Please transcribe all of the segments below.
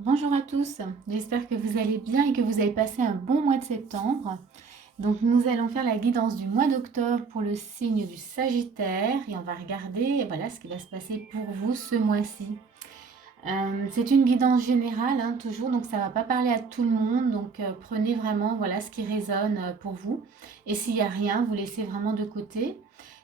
Bonjour à tous, j'espère que vous allez bien et que vous avez passé un bon mois de septembre. Donc nous allons faire la guidance du mois d'octobre pour le signe du Sagittaire et on va regarder voilà, ce qui va se passer pour vous ce mois-ci. C'est une guidance générale, hein, toujours, donc ça ne va pas parler à tout le monde, donc prenez vraiment voilà, ce qui résonne pour vous. Et s'il n'y a rien, vous laissez vraiment de côté.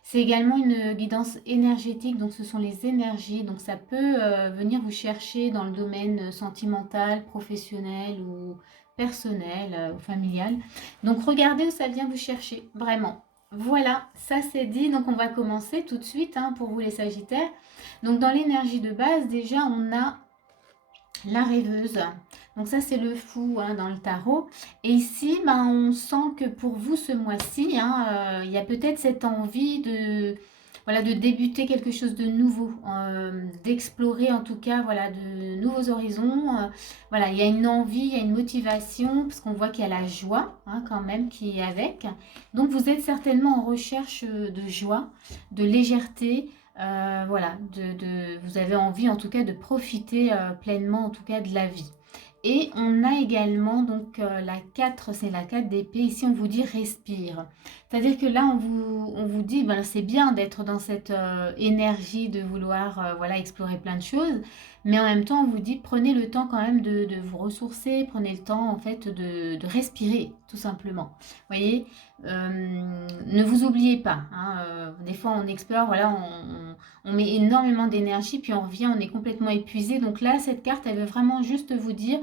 C'est également une guidance énergétique, donc ce sont les énergies, donc ça peut venir vous chercher dans le domaine sentimental, professionnel ou personnel ou familial. Donc regardez où ça vient vous chercher, vraiment. Voilà, ça c'est dit, donc on va commencer tout de suite hein, pour vous les Sagittaires. Donc dans l'énergie de base, déjà on a la rêveuse. Donc ça c'est le fou hein, dans le tarot. Et ici, ben, on sent que pour vous ce mois-ci, hein, il y a peut-être cette envie de, voilà, de débuter quelque chose de nouveau, d'explorer en tout cas voilà, de nouveaux horizons. Voilà, il y a une envie, il y a une motivation, parce qu'on voit qu'il y a la joie hein, quand même qui est avec. Donc vous êtes certainement en recherche de joie, de légèreté, voilà, vous avez envie en tout cas de profiter pleinement en tout cas de la vie. Et on a également donc la 4, c'est la 4 d'épée. Ici, on vous dit respire. C'est-à-dire que là, on vous dit, ben, c'est bien d'être dans cette énergie de vouloir voilà, explorer plein de choses. Mais en même temps, on vous dit, prenez le temps quand même de vous ressourcer. Prenez le temps en fait de respirer, tout simplement. Vous voyez, ne vous oubliez pas. Hein, des fois, on explore, voilà, on met énormément d'énergie, puis on revient, on est complètement épuisé. Donc là, cette carte, elle veut vraiment juste vous dire,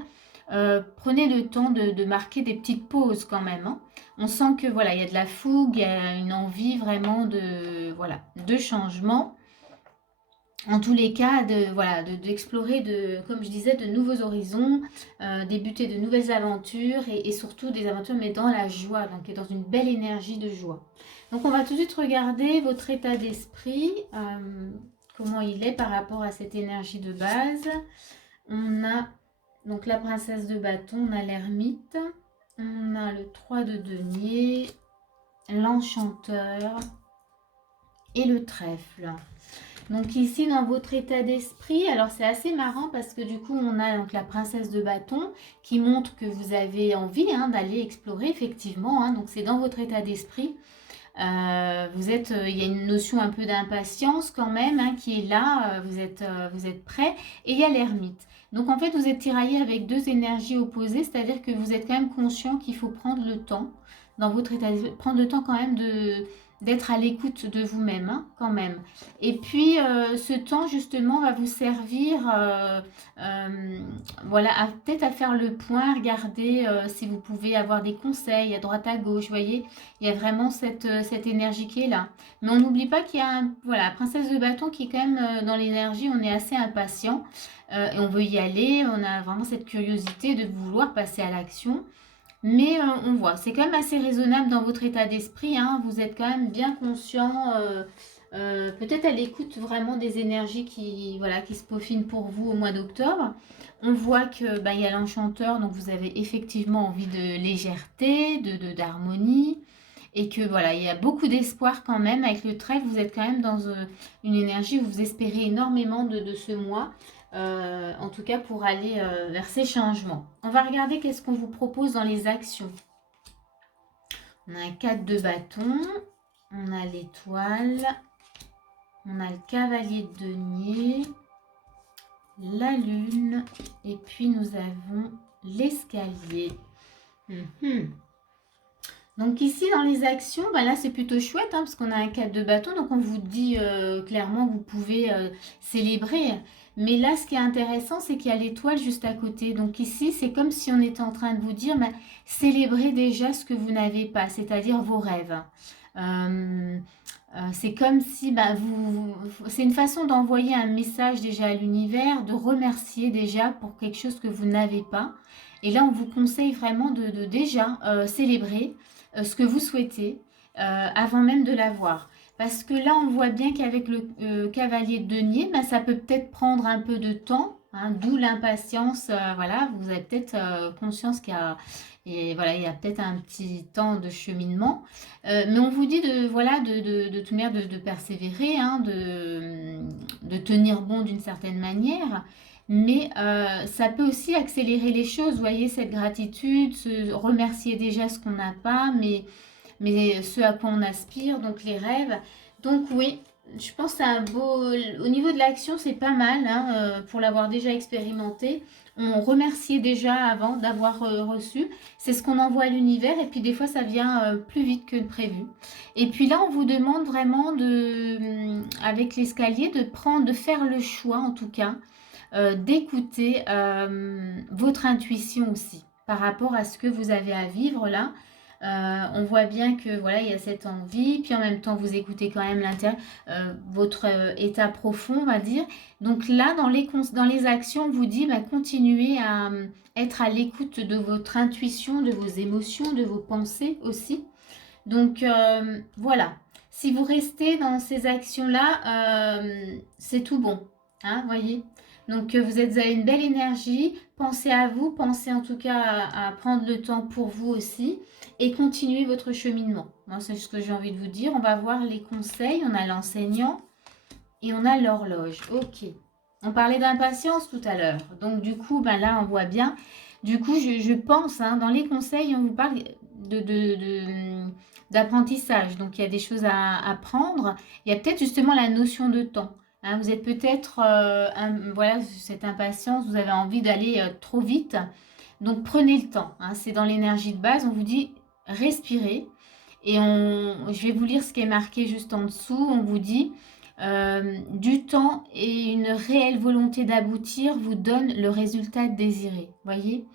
prenez le temps de marquer des petites pauses quand même. Hein. On sent que voilà, il y a de la fougue, il y a une envie vraiment de voilà, de changement. En tous les cas, voilà, d'explorer, comme je disais, de nouveaux horizons, débuter de nouvelles aventures et surtout des aventures, mais dans la joie, donc et dans une belle énergie de joie. Donc, on va tout de suite regarder votre état d'esprit, comment il est par rapport à cette énergie de base. On a donc la princesse de bâton, on a l'ermite, on a le 3 de denier, l'enchanteur et le trèfle. Donc ici dans votre état d'esprit, alors c'est assez marrant parce que du coup on a donc la princesse de bâton qui montre que vous avez envie hein, d'aller explorer effectivement, hein, donc c'est dans votre état d'esprit. Il y a une notion un peu d'impatience quand même hein, qui est là, vous êtes prêt et il y a l'ermite. Donc en fait vous êtes tiraillé avec deux énergies opposées, c'est-à-dire que vous êtes quand même conscient qu'il faut prendre le temps dans votre état d'esprit, prendre le temps quand même d'être à l'écoute de vous-même, hein, quand même. Et puis, ce temps, justement, va vous servir, voilà, peut-être à faire le point, regarder si vous pouvez avoir des conseils à droite, à gauche, vous voyez, il y a vraiment cette énergie qui est là. Mais on n'oublie pas qu'il y a, voilà, la princesse de bâton qui est quand même dans l'énergie, on est assez impatient et on veut y aller, on a vraiment cette curiosité de vouloir passer à l'action. Mais on voit, c'est quand même assez raisonnable dans votre état d'esprit. Hein, vous êtes quand même bien conscient, peut-être à l'écoute vraiment des énergies qui, voilà, qui se peaufinent pour vous au mois d'octobre. On voit que bah, il y a l'enchanteur, donc vous avez effectivement envie de légèreté, d'harmonie. Et que voilà, il y a beaucoup d'espoir quand même. Avec le trèfle, vous êtes quand même dans une énergie où vous espérez énormément de ce mois. En tout cas pour aller vers ces changements. On va regarder qu'est-ce qu'on vous propose dans les actions. On a un 4 de bâton, on a l'étoile, on a le cavalier de denier, la lune, et puis nous avons l'escalier. Donc ici dans les actions, bah là c'est plutôt chouette hein, parce qu'on a un 4 de bâton, donc on vous dit clairement que vous pouvez célébrer. Mais là ce qui est intéressant c'est qu'il y a l'étoile juste à côté. Donc ici c'est comme si on était en train de vous dire, bah, célébrez déjà ce que vous n'avez pas, c'est-à-dire vos rêves. C'est comme si bah, c'est une façon d'envoyer un message déjà à l'univers, de remercier déjà pour quelque chose que vous n'avez pas. Et là on vous conseille vraiment de déjà célébrer ce que vous souhaitez avant même de l'avoir. Parce que là, on voit bien qu'avec le cavalier de denier, ben, ça peut peut-être prendre un peu de temps, hein, d'où l'impatience. Voilà, vous avez peut-être conscience qu'il y a, et voilà, il y a peut-être un petit temps de cheminement. Mais on vous dit de, voilà, de toute manière de persévérer, hein, de tenir bon d'une certaine manière. mais ça peut aussi accélérer les choses. Vous voyez, cette gratitude, se remercier déjà ce qu'on n'a pas, mais ce à quoi on aspire, donc les rêves. Donc oui, je pense que c'est un beau... Au niveau de l'action, c'est pas mal, hein, pour l'avoir déjà expérimenté. On remerciait déjà avant d'avoir reçu. C'est ce qu'on envoie à l'univers et puis des fois, ça vient plus vite que prévu. Et puis là, on vous demande vraiment avec l'escalier, de faire le choix, en tout cas, d'écouter votre intuition aussi par rapport à ce que vous avez à vivre là. On voit bien que voilà, il y a cette envie, puis en même temps vous écoutez quand même votre état profond, on va dire. Donc là, dans les actions, on vous dit bah, continuez à être à l'écoute de votre intuition, de vos émotions, de vos pensées aussi. Donc voilà, si vous restez dans ces actions-là, c'est tout bon, hein, voyez. Donc vous avez une belle énergie, pensez à vous, pensez en tout cas à prendre le temps pour vous aussi et continuez votre cheminement. Moi, c'est ce que j'ai envie de vous dire. On va voir les conseils, on a l'enseignant et on a l'horloge. Ok, on parlait d'impatience tout à l'heure, donc du coup, ben là on voit bien. Du coup, je pense, hein, dans les conseils, on vous parle d'apprentissage. Donc, il y a des choses à apprendre. Il y a peut-être justement la notion de temps. Hein, vous êtes peut-être, voilà, cette impatience, vous avez envie d'aller trop vite. Donc, prenez le temps. Hein, c'est dans l'énergie de base. On vous dit respirez. Et je vais vous lire ce qui est marqué juste en dessous. On vous dit du temps et une réelle volonté d'aboutir vous donnent le résultat désiré. Voyez?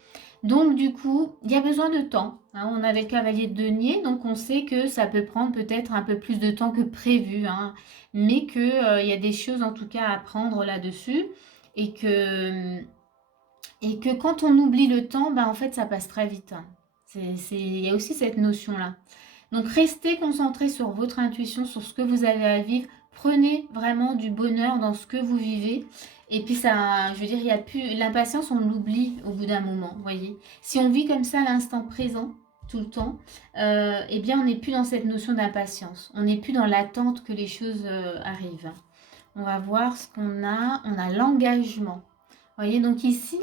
Donc du coup, il y a besoin de temps. Hein. On avait le cavalier de denier, donc on sait que ça peut prendre peut-être un peu plus de temps que prévu, hein, mais qu'il y a des choses en tout cas à apprendre là-dessus et que quand on oublie le temps, ben, en fait ça passe très vite. Hein. Il y a aussi cette notion-là. Donc restez concentré sur votre intuition, sur ce que vous avez à vivre. Prenez vraiment du bonheur dans ce que vous vivez. Et puis ça, je veux dire, il y a plus l'impatience, on l'oublie au bout d'un moment, vous voyez. Si on vit comme ça à l'instant présent, tout le temps, eh bien on n'est plus dans cette notion d'impatience. On n'est plus dans l'attente que les choses arrivent. On va voir ce qu'on a. On a l'engagement. Vous voyez, donc ici,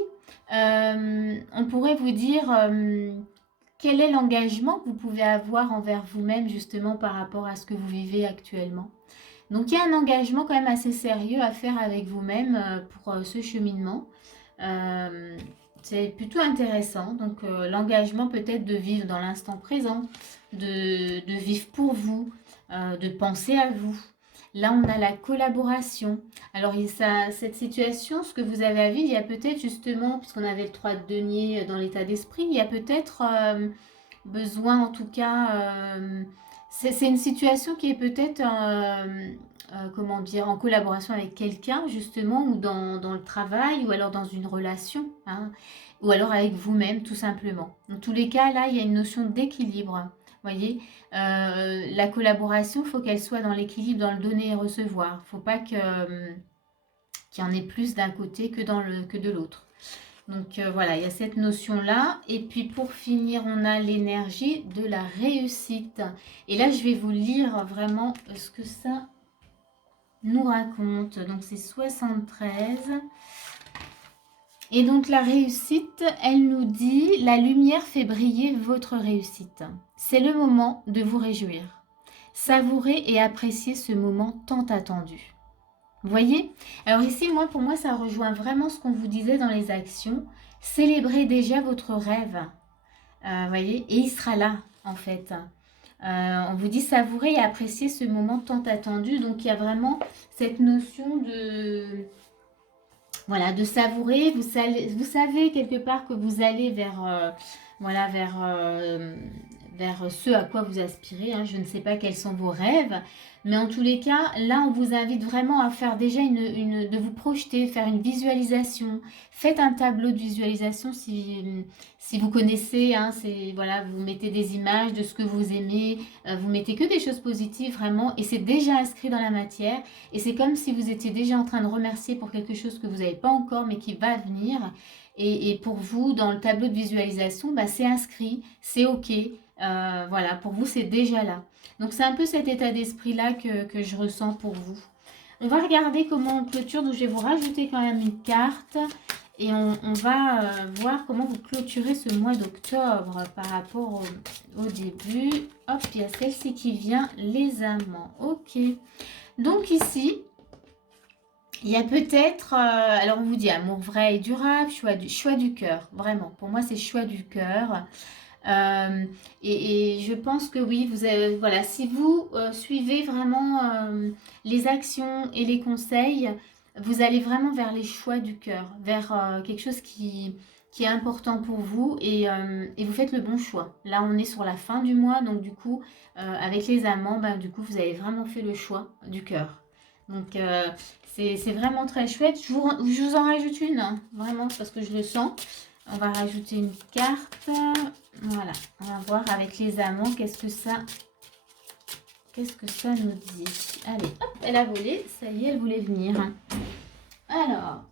on pourrait vous dire quel est l'engagement que vous pouvez avoir envers vous-même justement par rapport à ce que vous vivez actuellement. Donc il y a un engagement quand même assez sérieux à faire avec vous-même pour ce cheminement. C'est plutôt intéressant. Donc l'engagement peut-être de vivre dans l'instant présent, de vivre pour vous, de penser à vous. Là, on a la collaboration. Alors, cette situation, ce que vous avez à vivre, il y a peut-être justement, puisqu'on avait le 3 de denier dans l'état d'esprit, il y a peut-être besoin, en tout cas, c'est une situation qui est peut-être, comment dire, en collaboration avec quelqu'un, justement, ou dans le travail, ou alors dans une relation, hein, ou alors avec vous-même, tout simplement. Dans tous les cas, là, il y a une notion d'équilibre. Voyez, la collaboration, il faut qu'elle soit dans l'équilibre, dans le donner et recevoir. Il ne faut pas qu'il y en ait plus d'un côté que de l'autre. Donc voilà, il y a cette notion-là. Et puis pour finir, on a l'énergie de la réussite. Et là, je vais vous lire vraiment ce que ça nous raconte. Donc c'est 73. Et donc la réussite, elle nous dit, la lumière fait briller votre réussite. C'est le moment de vous réjouir. Savourez et appréciez ce moment tant attendu. Vous voyez? Alors ici, pour moi, ça rejoint vraiment ce qu'on vous disait dans les actions. Célébrez déjà votre rêve. Voyez? Et il sera là, en fait. On vous dit savourer et apprécier ce moment tant attendu. Donc il y a vraiment cette notion de savourer. Vous savez quelque part que vous allez vers ce à quoi vous aspirez. Hein. Je ne sais pas quels sont vos rêves, mais en tous les cas, là, on vous invite vraiment à faire déjà de vous projeter, faire une visualisation. Faites un tableau de visualisation si vous connaissez. Hein, vous mettez des images de ce que vous aimez. Vous mettez que des choses positives, vraiment. Et c'est déjà inscrit dans la matière. Et c'est comme si vous étiez déjà en train de remercier pour quelque chose que vous n'avez pas encore, mais qui va venir. Et pour vous, dans le tableau de visualisation, c'est inscrit, c'est OK. Pour vous, c'est déjà là. Donc, c'est un peu cet état d'esprit-là que je ressens pour vous. On va regarder comment on clôture. Donc, je vais vous rajouter quand même une carte. Et on va voir comment vous clôturez ce mois d'octobre par rapport au début. Hop, il y a celle-ci qui vient, les amants. Ok. Donc ici, il y a peut-être, alors on vous dit amour vrai et durable, choix du cœur. Vraiment, pour moi, c'est choix du cœur. Euh, et je pense que oui, vous avez, voilà, si vous suivez vraiment les actions et les conseils, vous allez vraiment vers les choix du cœur, vers quelque chose qui est important pour vous et vous faites le bon choix. Là, on est sur la fin du mois, donc du coup, avec les amants, ben, du coup, vous avez vraiment fait le choix du cœur. Donc, c'est vraiment très chouette. Je vous en rajoute une, hein, vraiment, parce que je le sens. On va rajouter une carte. Voilà, on va voir avec les amants qu'est-ce que ça nous dit. Allez, hop, elle a volé. Ça y est, elle voulait venir. Alors,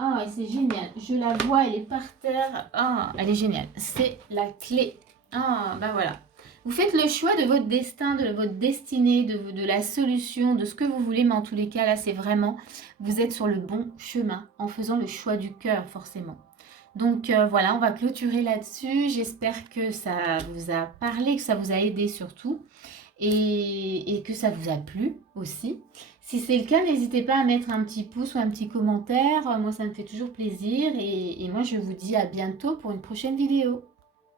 oh, c'est génial. Je la vois, elle est par terre. Oh, elle est géniale. C'est la clé. Ah, ben voilà. Vous faites le choix de votre destin, de votre destinée, de la solution, de ce que vous voulez, mais en tous les cas, là, c'est vraiment, vous êtes sur le bon chemin en faisant le choix du cœur, forcément. Donc voilà, on va clôturer là-dessus. J'espère que ça vous a parlé, que ça vous a aidé surtout et que ça vous a plu aussi. Si c'est le cas, n'hésitez pas à mettre un petit pouce ou un petit commentaire. Moi, ça me fait toujours plaisir et moi, je vous dis à bientôt pour une prochaine vidéo.